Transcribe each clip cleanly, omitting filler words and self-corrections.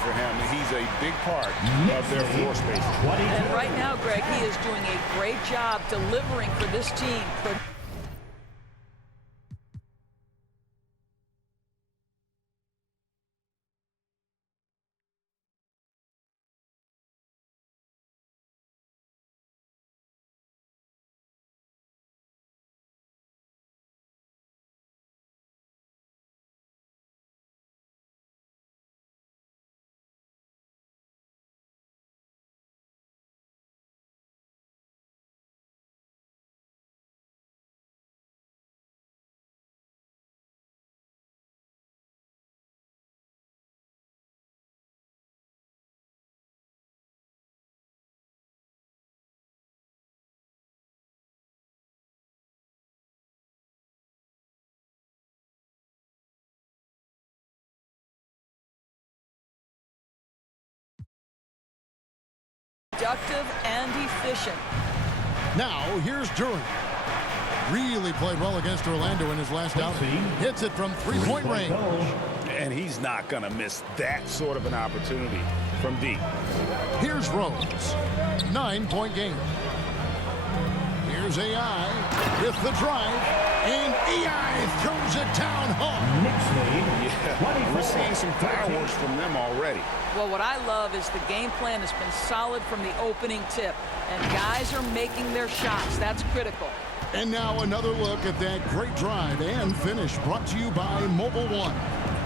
for him. He's a big part of their floor space. And right now, Greg, he is doing a great job delivering for this team. Productive and efficient. Now, here's Duran. Really played well against Orlando in his last outing. Hits it from three-point range. And he's not going to miss that sort of an opportunity from deep. Here's Rose. 9-point game. Here's AI with the drive. And AI throws it down hard. Yeah, we're seeing some fireworks from them already. Well, what I love is the game plan has been solid from the opening tip. And guys are making their shots. That's critical. And now another look at that great drive and finish brought to you by Mobile One.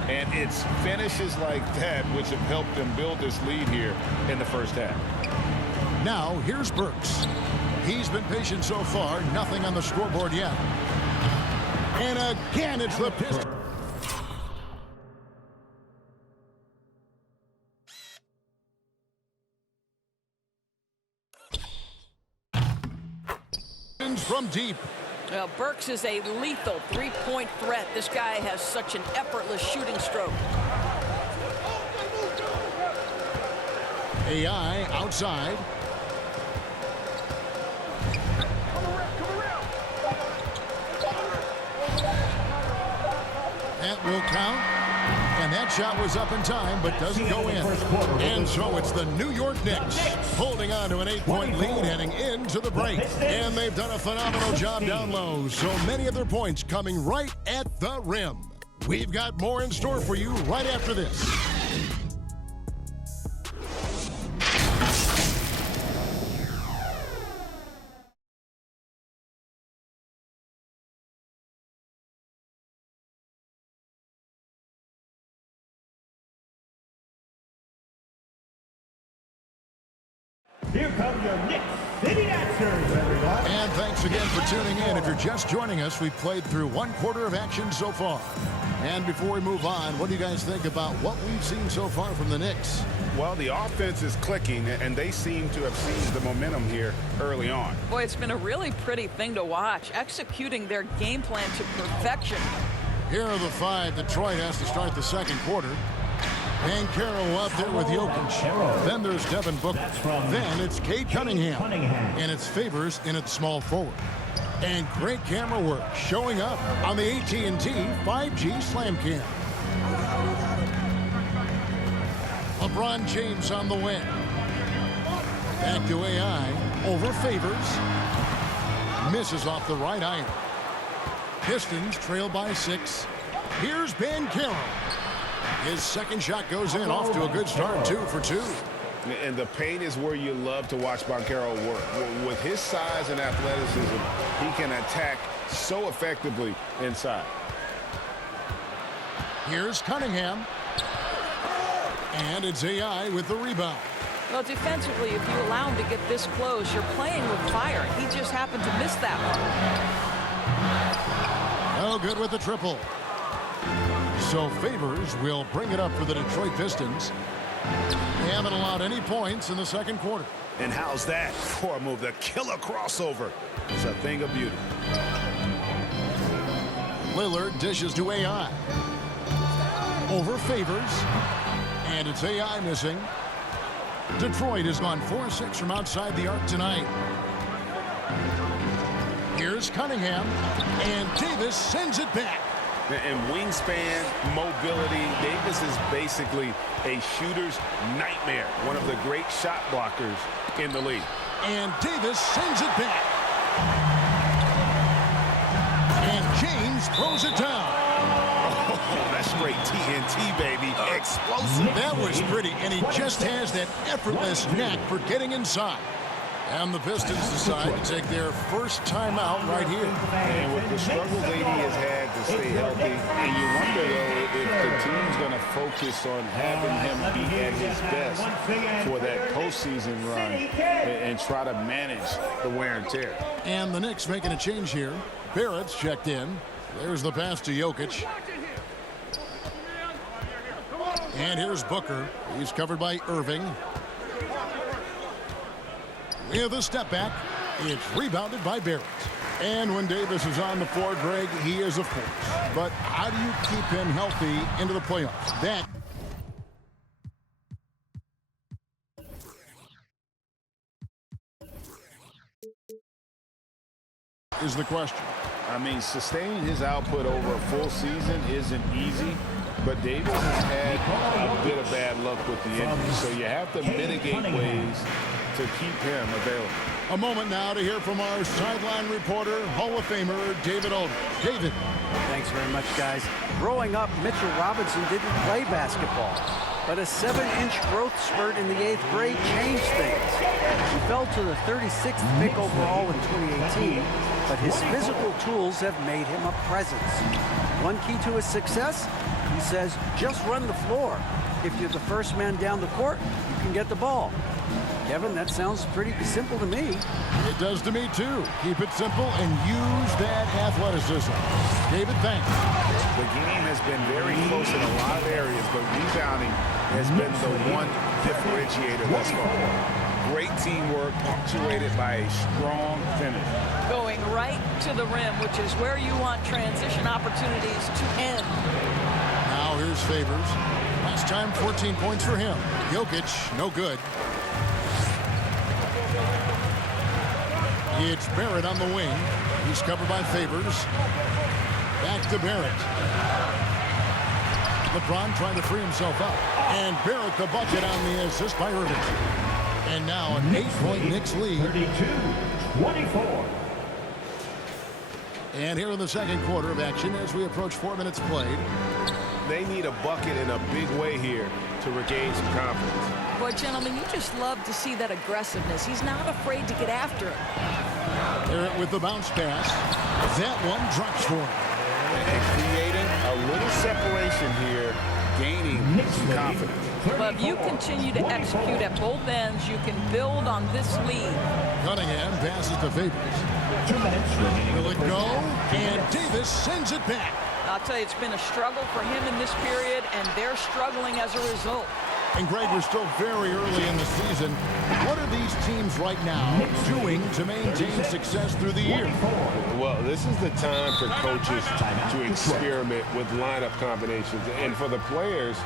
And it's finishes like that which have helped them build this lead here in the first half. Now, here's Burks. He's been patient so far. Nothing on the scoreboard yet. And again, it's the Pistons. From deep. Well, Burks is a lethal three-point threat. This guy has such an effortless shooting stroke. AI outside. That will count. And that shot was up in time, but doesn't go in. And so it's the New York Knicks holding on to an 8-point lead heading into the break. And they've done a phenomenal job down low. So many of their points coming right at the rim. We've got more in store for you right after this. Here come your Knicks City Dancers, everyone. And thanks again for tuning in. If you're just joining us, we've played through one quarter of action so far. And before we move on, what do you guys think about what we've seen so far from the Knicks? Well, the offense is clicking, and they seem to have seized the momentum here early on. Boy, it's been a really pretty thing to watch, executing their game plan to perfection. Here are the five. Detroit has to start the second quarter. Banchero out there with Jokic. Then there's Devin Booker. Then it's Cade Cunningham. And it's Favors in at small forward. And great camera work showing up on the AT&T 5G Slam Cam. LeBron James on the wing. Back to AI. Over Favors. Misses off the right iron. Pistons trail by 6. Here's Banchero. His second shot goes in, off to a good start, 2 for 2. And the paint is where you love to watch Banchero work. With his size and athleticism, he can attack so effectively inside. Here's Cunningham. And it's AI with the rebound. Well, defensively, if you allow him to get this close, you're playing with fire. He just happened to miss that one. No good with the triple. So Favors will bring it up for the Detroit Pistons. They haven't allowed any points in the second quarter. And how's that for a move? The killer crossover. It's a thing of beauty. Lillard dishes to AI. Over Favors. And it's AI missing. Detroit has gone 4-6 from outside the arc tonight. Here's Cunningham. And Davis sends it back. And wingspan, mobility, Davis is basically a shooter's nightmare. One of the great shot blockers in the league. And Davis sends it back. And James throws it down. Oh, that's straight TNT, baby. Explosive. That was pretty, and he just has that effortless knack for getting inside. And the Pistons decide to take their first timeout right here. And with the struggles AD has had to stay healthy, and you wonder, though, if the team's going to focus on having him be at his best for that postseason run and try to manage the wear and tear. And the Knicks making a change here. Barrett's checked in. There's the pass to Jokic. And here's Booker. He's covered by Irving. With a step back, it's rebounded by Barrett. And when Davis is on the floor, Greg, he is a force. But how do you keep him healthy into the playoffs? That is the question. I mean, sustaining his output over a full season isn't easy, but Davis has had a bit of bad luck with the injury, so you have to mitigate ways to keep him available. A moment now to hear from our sideline reporter, Hall of Famer David Aldridge. David. Thanks very much, guys. Growing up, Mitchell Robinson didn't play basketball, but a 7-inch growth spurt in the 8th grade changed things. He fell to the 36th pick overall in 2018, but his physical tools have made him a presence. One key to his success, he says, just run the floor. If you're the first man down the court, you can get the ball. Kevin, that sounds pretty simple to me. It does to me, too. Keep it simple and use that athleticism. David, thanks. The game has been very close in a lot of areas, but rebounding has been the one differentiator thus far. Great teamwork, punctuated by a strong finish. Going right to the rim, which is where you want transition opportunities to end. Now here's Favors. Last time, 14 points for him. Jokic, no good. It's Barrett on the wing. He's covered by Favors. Back to Barrett. LeBron trying to free himself up. And Barrett the bucket on the assist by Irving. And now an 8-point Knicks lead. 32-24. And here in the second quarter of action as we approach 4 minutes played. They need a bucket in a big way here to regain some confidence. Boy, gentlemen, you just love to see that aggressiveness. He's not afraid to get after it. Barrett with the bounce pass. That one drops for him. And creating a little separation here, gaining some confidence. But if you continue to execute at both ends, you can build on this lead. Cunningham passes to Favors. 2 minutes remaining. Will it go? And Davis sends it back. I'll tell you, it's been a struggle for him in this period, and they're struggling as a result. And Greg, we're still very early in the season. What are these teams right now doing to maintain success through the year? Well, this is the time for coaches to experiment with lineup combinations. And for the players,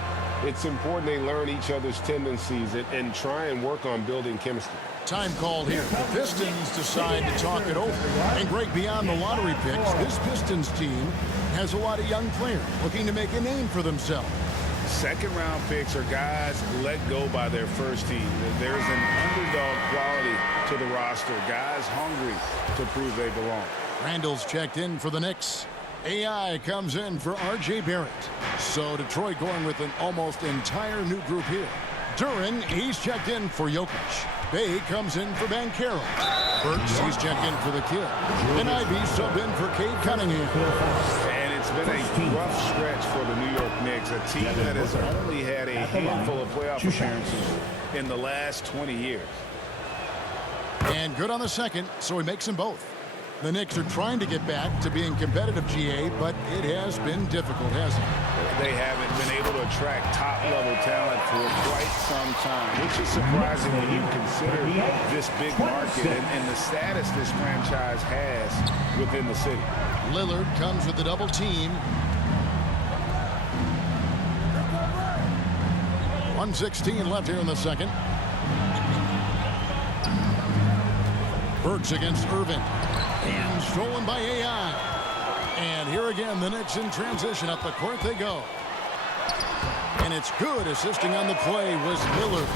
it's important they learn each other's tendencies and try and work on building chemistry. Time called here. The Pistons decide to talk it over. And Greg, beyond the lottery picks, this Pistons team has a lot of young players looking to make a name for themselves. Second-round picks are guys let go by their first team. There's an underdog quality to the roster. Guys hungry to prove they belong. Randall's checked in for the Knicks. AI comes in for R.J. Barrett. So Detroit going with an almost entire new group here. Duran, he's checked in for Jokic. Bay comes in for Banchero. Burks, he's checked in for the kid. And Ivy sub in for Cade Cunningham. And it's been a rough stretch for the New York Knicks, a team that has only had a handful of playoff appearances in the last 20 years. And good on the second, so he makes them both. The Knicks are trying to get back to being competitive, GA, but it has been difficult, hasn't it? They haven't been able to attract top-level talent for quite some time, which is surprising when you consider this big market and the status this franchise has within the city. Lillard comes with the double team. 1:16 left here in the second. Burks against Irving. And stolen by AI. And here again, the Knicks in transition. Up the court they go. And it's good. Assisting on the play was Lillard.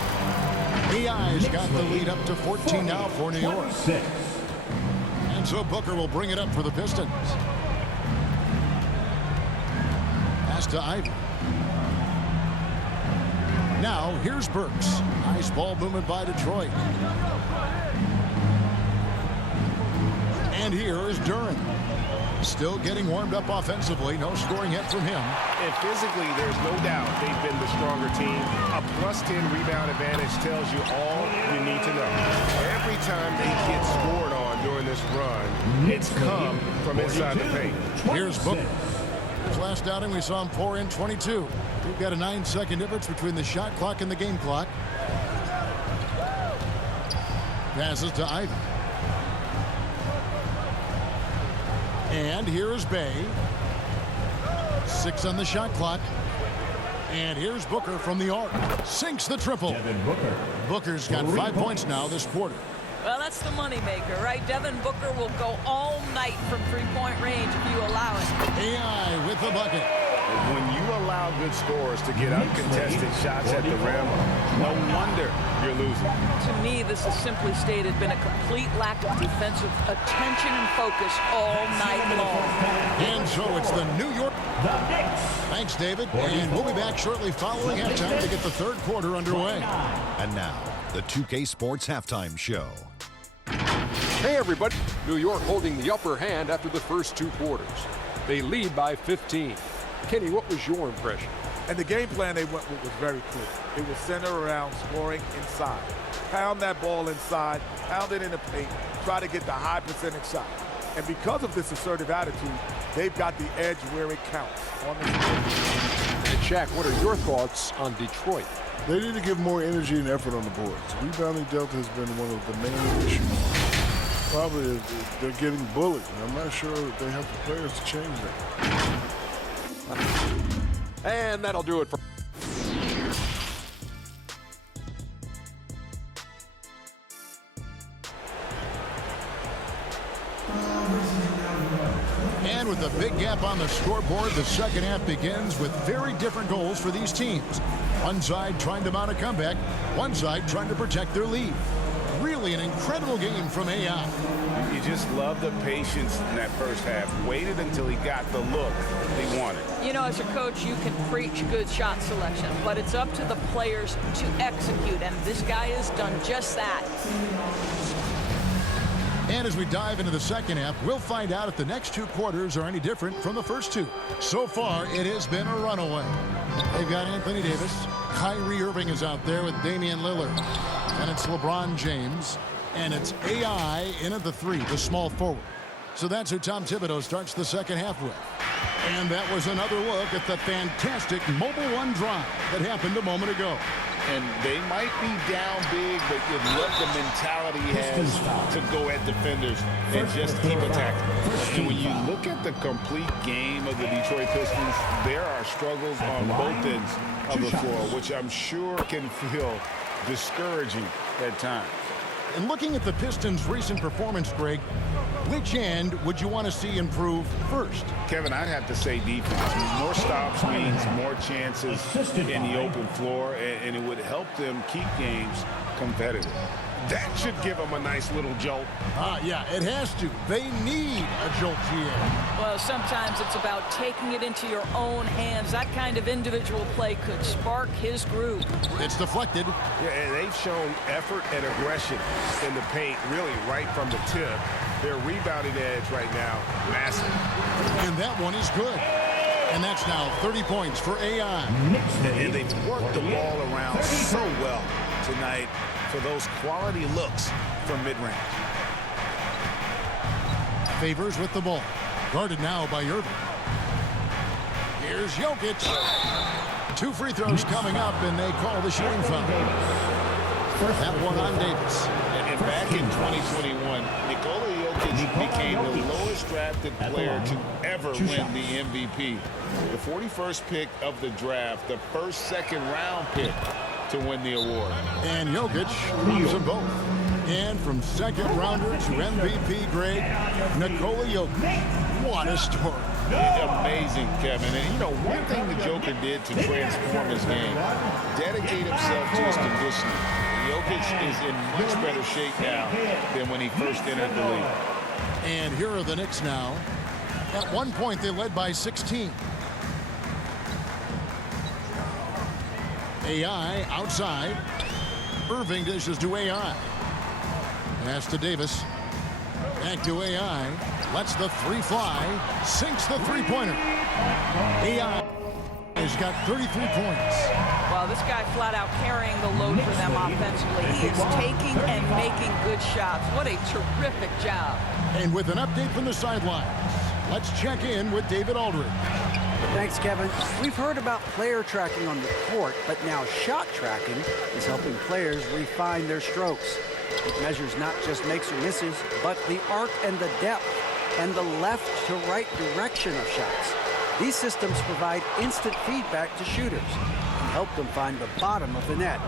AI's got the lead up to 14 now for New York. And so Booker will bring it up for the Pistons. Pass to Ivy. Now here's Burks. Nice ball movement by Detroit. And here is Duren. Still getting warmed up offensively. No scoring yet from him. And physically, there's no doubt they've been the stronger team. A +10 rebound advantage tells you all you need to know. Every time they get scored on during this run, it's come from inside the paint. Here's Booker. His last outing, we saw him pour in 22. We've got a 9-second difference between the shot clock and the game clock. Passes to Ivy. And here is Bay. 6 on the shot clock. And here's Booker from the arc. Sinks the triple. Booker's got 5 points now this quarter. Well, that's the moneymaker, right? Devin Booker will go all night from three-point range if you allow it. AI with the bucket. When you allow good scorers to get uncontested shots at the rim, no wonder you're losing. To me, this has simply stated been a complete lack of defensive attention and focus all night long. And so it's the New York. Thanks, David. And we'll be back shortly following halftime to get the third quarter underway. And now, the 2K Sports Halftime Show. Hey, everybody. New York holding the upper hand after the first 2 quarters. They lead by 15. Kenny, what was your impression? And the game plan they went with was very clear. It was centered around scoring inside. Pound that ball inside, pound it in the paint, try to get the high percentage shot. And because of this assertive attitude, they've got the edge where it counts on the field. And Shaq, what are your thoughts on Detroit? They need to give more energy and effort on the boards. Rebounding delta has been one of the main issues. Probably they're getting bullied. I'm not sure they have the players to change that. And that'll do it for... And with a big gap on the scoreboard, the second half begins with very different goals for these teams. One side trying to mount a comeback, one side trying to protect their lead. Really an incredible game from AI. You just love the patience in that first half. Waited until he got the look he wanted. You know, as a coach, you can preach good shot selection, but it's up to the players to execute, and this guy has done just that. And as we dive into the second half, we'll find out if the next 2 quarters are any different from the first 2. So far, it has been a runaway. They've got Anthony Davis. Kyrie Irving is out there with Damian Lillard. And it's LeBron James. And it's AI in at the 3, the small forward. So that's who Tom Thibodeau starts the second half with. And that was another look at the fantastic Mobile One drive that happened a moment ago. And they might be down big, but you love the mentality he has to go at defenders and just keep attacking. And when you look at the complete game of the Detroit Pistons, there are struggles on both ends of the floor, which I'm sure can feel discouraging at times. And looking at the Pistons' recent performance, Greg, which end would you want to see improve first? Kevin, I'd have to say defense. More stops means more chances in the open floor, and it would help them keep games competitive. That should give them a nice little jolt. Yeah, it has to. They need a jolt here. Well, sometimes it's about taking it into your own hands. That kind of individual play could spark his groove. It's deflected. Yeah, and they've shown effort and aggression in the paint, really right from the tip. Their rebounding edge right now, massive. And that one is good. And that's now 30 points for AI. And they've worked the ball around so well tonight for those quality looks from mid-range. Favors with the ball. Guarded now by Irving. Here's Jokic. 2 free throws coming up, and they call the shooting foul. That one on Davis. And back in 2021, Nikola Jokic became the lowest drafted player to ever win the MVP. The 41st pick of the draft, the first second-round pick to win the award. And Jokic leaves them both. And from second rounder to MVP grade, Nikola Jokic. What a story. Amazing, Kevin. And, you know, one thing the Joker did to transform his game, dedicate himself to his conditioning. Jokic is in much better shape now than when he first entered the league. And here are the Knicks now. At one point, they led by 16. AI outside. Irving dishes to AI. Pass to Davis. Back to AI. Lets the three fly. Sinks the three-pointer. AI has got 33 points. Well, this guy flat out carrying the load for them offensively. He is taking and making good shots. What a terrific job. And with an update from the sidelines, let's check in with David Aldridge. Thanks, Kevin. We've heard about player tracking on the court, but now shot tracking is helping players refine their strokes. It measures not just makes or misses, but the arc and the depth and the left to right direction of shots. These systems provide instant feedback to shooters and help them find the bottom of the net.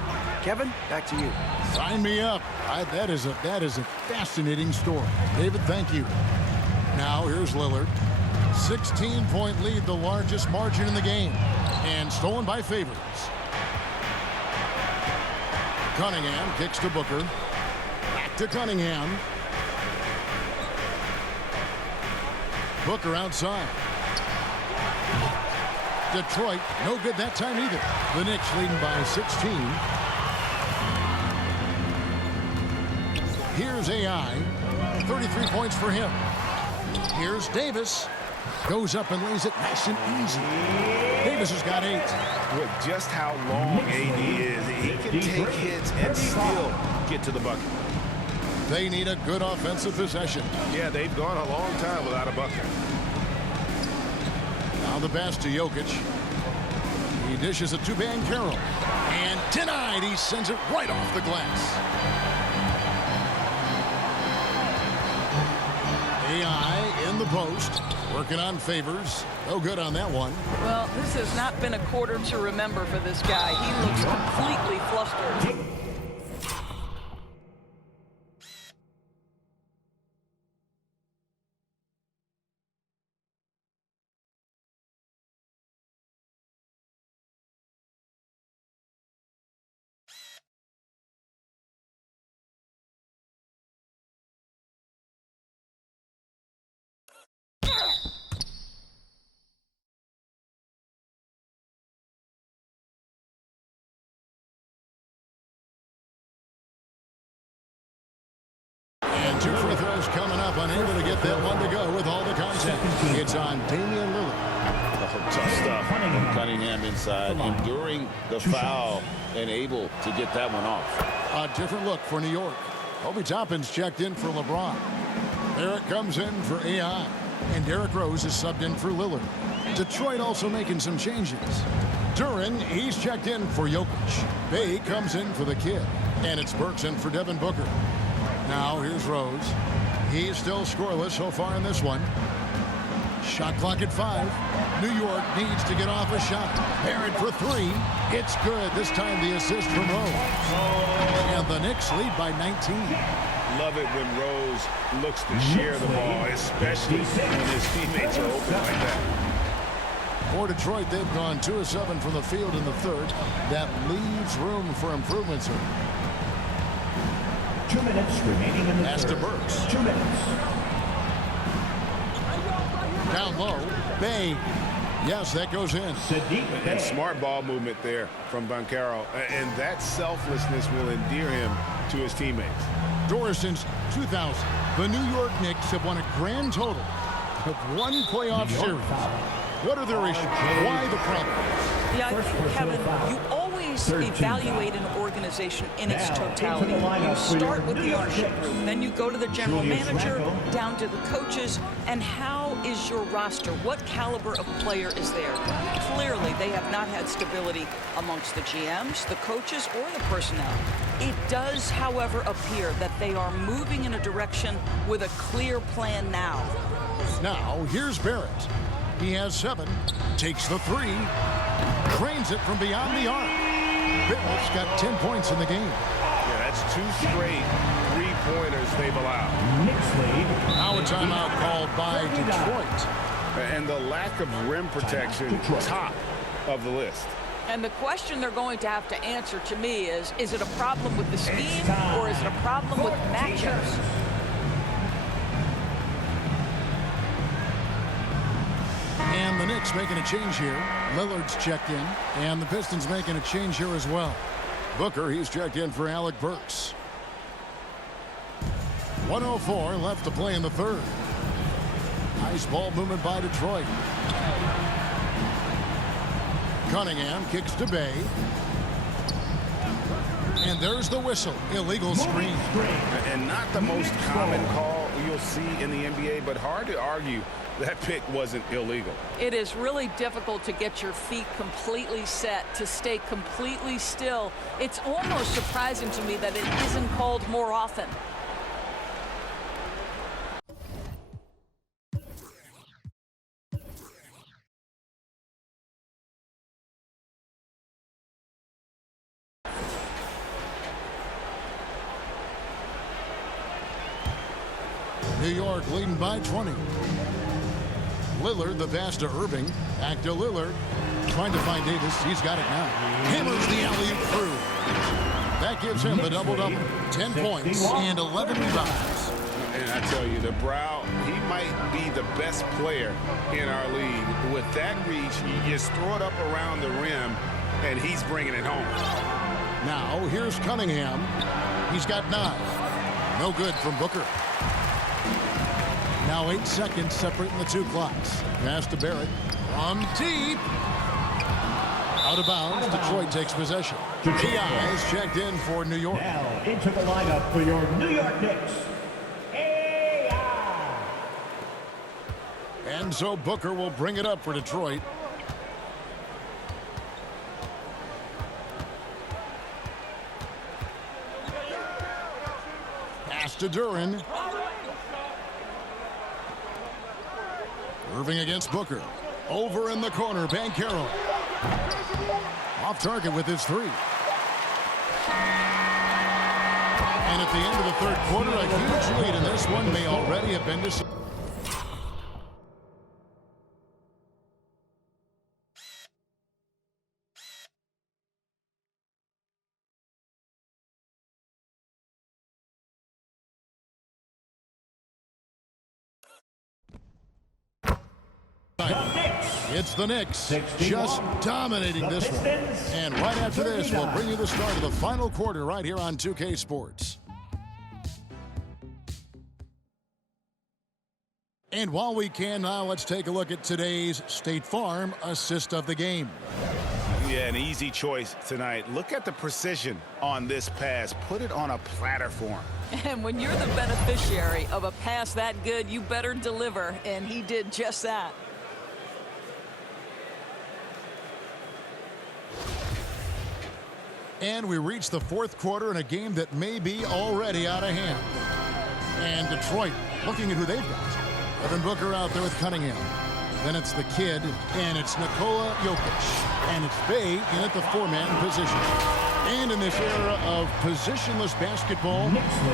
Kevin, back to you. Sign me up. That is a fascinating story. David, thank you. Now here's Lillard. 16-point lead, the largest margin in the game. And stolen by Favors. Cunningham kicks to Booker. Back to Cunningham. Booker outside. Detroit, no good that time either. The Knicks leading by 16. Here's AI. 33 points for him. Here's Davis. Goes up and lays it nice and easy. Davis has got 8. With just how long AD is, he can take hits and still get to the bucket. They need a good offensive possession. Yeah, they've gone a long time without a bucket. Now the pass to Jokic. He dishes it to Banchero. And denied. He sends it right off the glass. AI in the post. Working on Favors. No good on that one. Well, this has not been a quarter to remember for this guy. He looks completely flustered. And 2 free throws coming up. Unable to get that one to go with all the contact. It's on Damian Lillard. Oh, tough stuff. Cunningham inside, enduring the foul and able to get that one off. A different look for New York. Obi Toppin's checked in for LeBron. Barrett comes in for AI. And Derrick Rose is subbed in for Lillard. Detroit also making some changes. Duren, he's checked in for Jokic. Bay comes in for the kid. And it's Burks in for Devin Booker. Now here's Rose. He's still scoreless so far in this one. Shot clock at 5. New York needs to get off a shot. Barrett for 3. It's good. This time the assist from Rose. And the Knicks lead by 19. Love it when Rose looks to share the ball, especially when his teammates are open like that. For Detroit, they've gone 2 of 7 from the field in the third. That leaves room for improvements. 2 minutes remaining in the Pass to Burks. 2 minutes. Down low. Bay. Yes, that goes in. And smart ball movement there from Banchero. And that selflessness will endear him to his teammates. Doris, since 2000, the New York Knicks have won a grand total of 1 playoff series. What are their issues? Why the problem? Yeah, I think, Kevin, you always evaluate an organization in its totality. You start with the ownership group, then you go to the general manager, down to the coaches, and how is your roster? What caliber of player is there? Clearly, they have not had stability amongst the GMs, the coaches, or the personnel. It does, however, appear that they are moving in a direction with a clear plan now. Now, here's Barrett. He has 7, takes the 3, drains it from beyond the arc. Barrett's got 10 points in the game. Yeah, that's 2 straight 3 3-pointers they've allowed. Now a timeout called by Detroit. And the lack of rim protection, top of the list. And the question they're going to have to answer to me is it a problem with the scheme or is it a problem with matchups? And the Knicks making a change here. Lillard's checked in. And the Pistons making a change here as well. Booker, he's checked in for Alec Burks. 1:04 left to play in the third. Nice ball movement by Detroit. Cunningham kicks to Bay. And there's the whistle. Illegal screen. And not the most common call you'll see in the NBA, but hard to argue that pick wasn't illegal. It is really difficult to get your feet completely set, to stay completely still. It's almost surprising to me that it isn't called more often. New York leading by 20. Lillard, the pass to Irving. Back to Lillard. Trying to find Davis. He's got it now. Hammers the alley-oop through. That gives him the double-double. 10 points and 11 rebounds. And I tell you, the Brow, he might be the best player in our league. With that reach, you just throw it up around the rim, and he's bringing it home. Now, here's Cunningham. He's got 9. No good from Booker. Now 8 seconds separating the two clocks. Pass to Barrett. From deep. Out of bounds. Detroit takes possession. T.I.'s checked in for New York. Now into the lineup for your New York Knicks. And so Booker will bring it up for Detroit. Pass to Duren. Irving against Booker. Over in the corner, Banchero. Off target with his 3. And at the end of the third quarter, a huge lead, and this one may already have been decided. It's the Knicks just dominating this one. And right after this, we'll bring you the start of the final quarter right here on 2K Sports. And while we can now, let's take a look at today's State Farm assist of the game. Yeah, an easy choice tonight. Look at the precision on this pass. Put it on a platter for him. And when you're the beneficiary of a pass that good, you better deliver. And he did just that. And we reach the fourth quarter in a game that may be already out of hand. And Detroit looking at who they've got. Devin Booker out there with Cunningham. Then it's the kid, and it's Nikola Jokic. And it's Bay in at the 4-man position. And in this era of positionless basketball,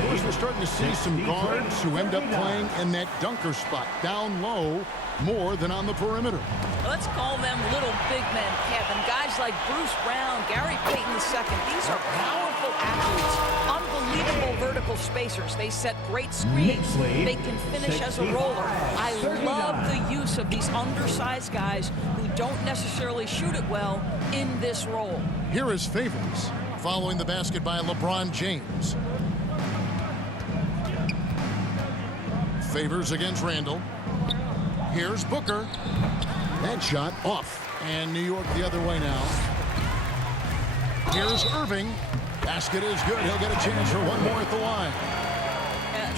we're starting to see some guards who end up playing in that dunker spot, down low, more than on the perimeter. Let's call them little big men, Kevin. Guys like Bruce Brown, Gary Payton II. These are powerful athletes, unbelievable vertical spacers. They set great screens. They can finish as a roller. I love the use of these undersized guys who don't necessarily shoot it well in this role. Here is Favors, following the basket by LeBron James. Favors against Randall. Here's Booker. That shot off. And New York the other way now. Here's Irving. Basket is good. He'll get a chance for one more at the line.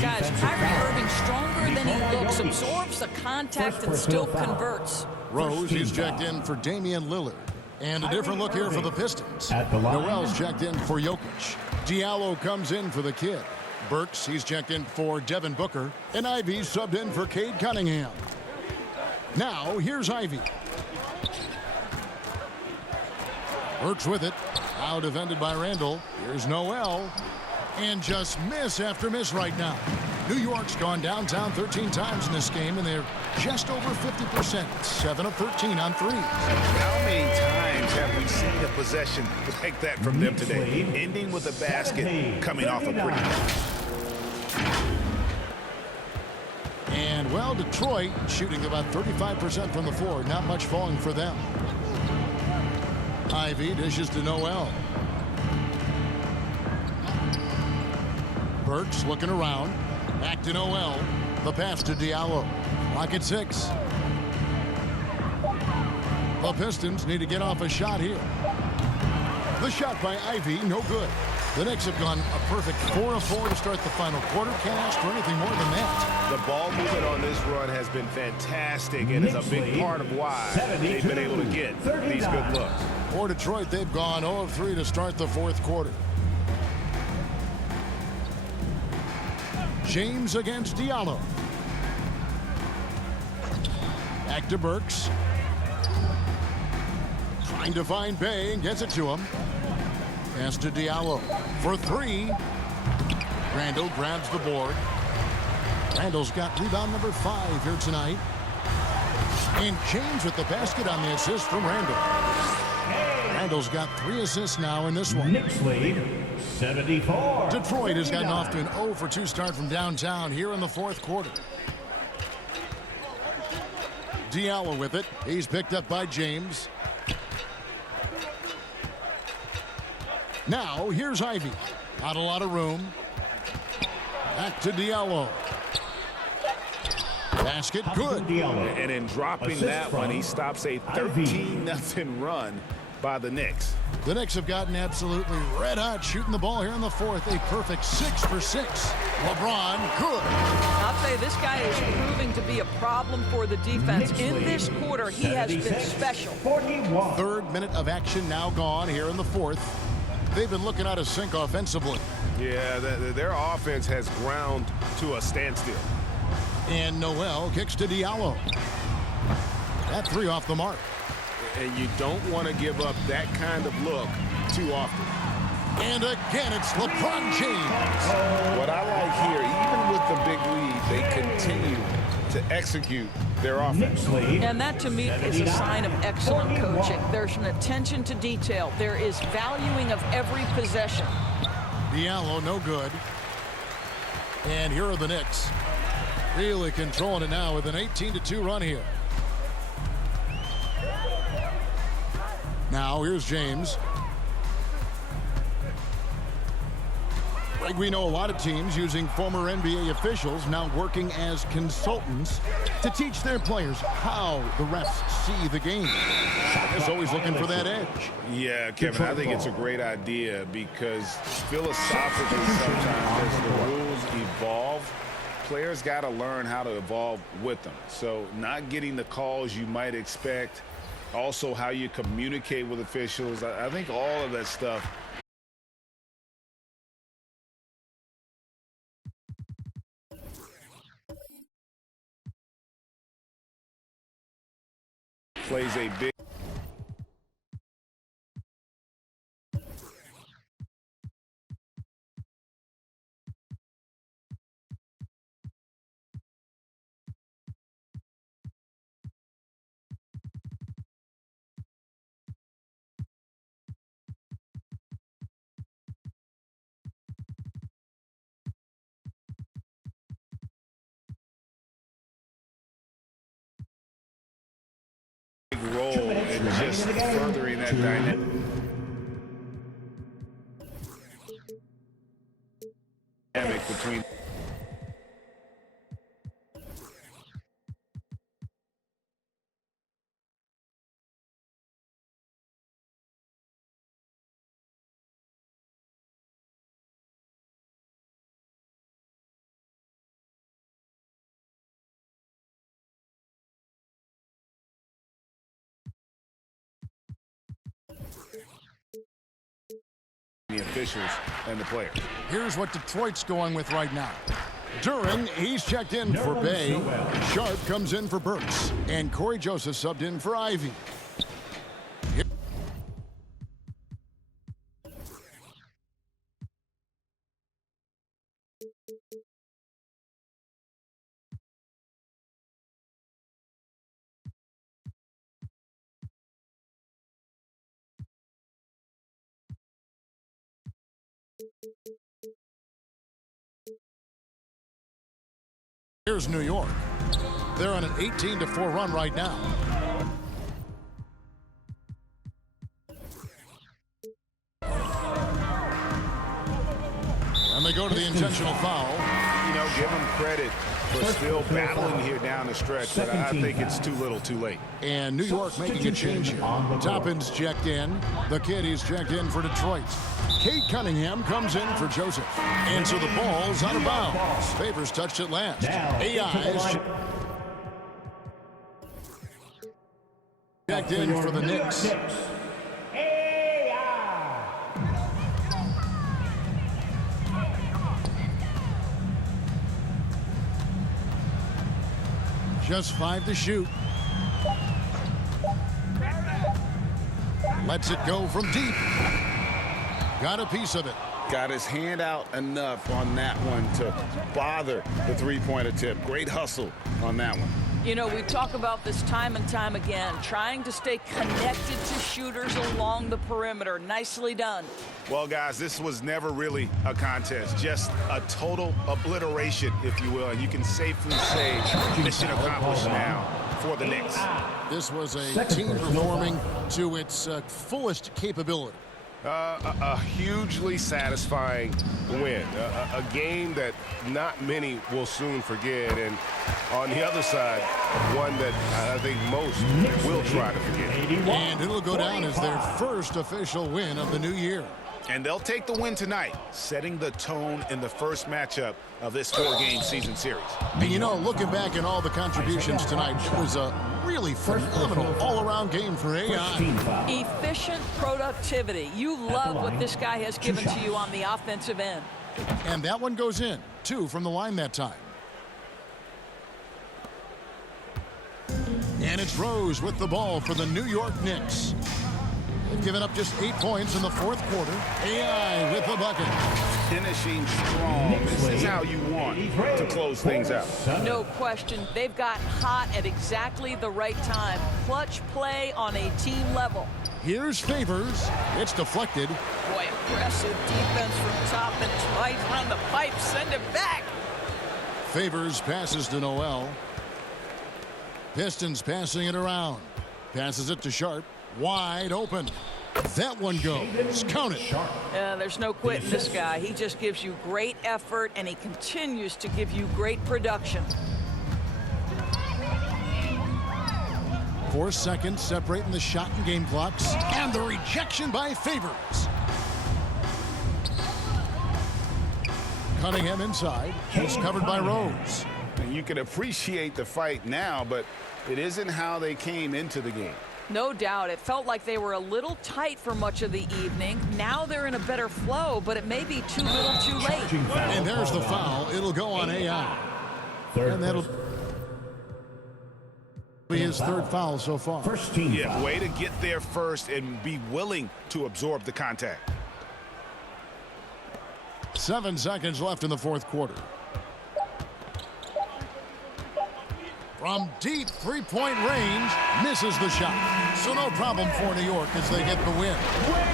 Guys, Kyrie Irving stronger than he looks, absorbs the contact and still converts. Rose, he's checked in for Damian Lillard. And a different look here for the Pistons. Noel's checked in for Jokic. Diallo comes in for the kid. Burks, he's checked in for Devin Booker. And Ivy subbed in for Cade Cunningham. Now, here's Ivy. Burks with it. Now defended by Randall. Here's Noel. And just miss after miss right now. New York's gone downtown 13 times in this game, and they're just over 50%, 7 of 13 on threes. How many times have we seen a possession like that from them today? Ending with a basket, coming off a pretty. And, well, Detroit shooting about 35% from the floor. Not much falling for them. Ivy dishes to Noel. Burks looking around. Back to Noel. The pass to Diallo. Clock at 6. The Pistons need to get off a shot here. The shot by Ivy, no good. The Knicks have gone a perfect 4 of 4 to start the final quarter. Can't ask for anything more than that. The ball movement on this run has been fantastic and is a big part of why they've been able to get these good looks. For Detroit, they've gone 0 of 3 to start the fourth quarter. James against Diallo. Back to Burks. Trying to find Bey and gets it to him. Pass to Diallo for 3. Randall grabs the board. Randall's got rebound number 5 here tonight. And James with the basket on the assist from Randall. Randall's got 3 assists now in this one. Knicks lead 74. Detroit has gotten off to an 0 for 2 start from downtown here in the fourth quarter. Diallo with it. He's picked up by James. Now here's Ivy. Not a lot of room. Back to Diallo. Basket good. And in dropping that one, he stops a 13-0 run by the Knicks. The Knicks have gotten absolutely red hot shooting the ball here in the fourth. A perfect 6 for 6. LeBron, good. I'll say this guy is proving to be a problem for the defense. In this quarter, he has been special. 41. Third minute of action now gone here in the fourth. They've been looking out of sync offensively. Yeah, their offense has ground to a standstill. And Noel kicks to Diallo. That 3 off the mark. And you don't want to give up that kind of look too often. And again, it's LeBron James. What I like here, even with the big lead, they continue to execute their offense. And that, to me, is a sign of excellent coaching. There's an attention to detail. There is valuing of every possession. Diallo, no good. And here are the Knicks. Really controlling it now with an 18-2 run here. Now here's James. Like we know, a lot of teams using former NBA officials now working as consultants to teach their players how the refs see the game. Is always looking for that edge. Yeah, Kevin, I think it's a great idea because philosophically sometimes as the rules evolve, players got to learn how to evolve with them. So not getting the calls you might expect, also how you communicate with officials. I think all of that stuff plays a big role in just furthering that dynamic between. The officials and the players. Here's what Detroit's going with right now. Duren, he's checked in for Bey. Sharp comes in for Burks. And Corey Joseph subbed in for Ivy. Here's New York. They're on an 18-4 run right now. And they go to the intentional foul. You know, give them credit for still battling here down the stretch, but I think it's too little too late. And New York making a change here. Toppin's checked in. The kid is checked in for Detroit. Cade Cunningham comes in for Joseph. And so the ball's out of bounds. Favors touched it last. AI checked in for the Knicks. Just 5 to shoot. Lets it go from deep. Got a piece of it. Got his hand out enough on that one to bother the three-point attempt. Great hustle on that one. You know, we talk about this time and time again, trying to stay connected to shooters along the perimeter. Nicely done. Well, guys, this was never really a contest, just a total obliteration, if you will, and you can safely say mission accomplished now for the Knicks. This was a team performing to its fullest capability. A hugely satisfying win, a game that not many will soon forget, and on the other side, one that I think most will try to forget. And it'll go down as their first official win of the new year. And they'll take the win tonight, setting the tone in the first matchup of this 4-game season series. And you know, looking back at all the contributions tonight, it was a really phenomenal all-around game for AI. Efficient productivity. You love what this guy has given to you on the offensive end. And that one goes in. 2 from the line that time. And it's Rose with the ball for the New York Knicks. They've given up just 8 points in the fourth quarter. AI with the bucket. Finishing strong. This is how you want to close things out. No question. They've gotten hot at exactly the right time. Clutch play on a team level. Here's Favors. It's deflected. Boy, impressive defense from Toppin. It's right on the pipe. Send it back. Favors passes to Noel. Pistons passing it around. Passes it to Sharp. Wide open. That one goes. Count it. There's no quitting this guy. He just gives you great effort, and he continues to give you great production. 4 seconds separating the shot and game clocks. And the rejection by Favors. Cunningham inside. It's covered by Rose. And you can appreciate the fight now, but it isn't how they came into the game. No doubt. It felt like they were a little tight for much of the evening. Now they're in a better flow, but it may be too little too late. And there's the foul. It'll go on AI. And that'll be his third foul so far. Yeah, way to get there first and be willing to absorb the contact. 7 seconds left in the fourth quarter. From deep three-point range, misses the shot. So no problem for New York as they get the win.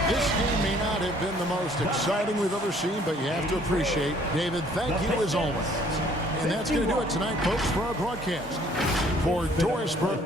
This game may not have been the most exciting we've ever seen, but you have to appreciate, David, thank you as always. And that's going to do it tonight, folks, for our broadcast. For Doris Burke.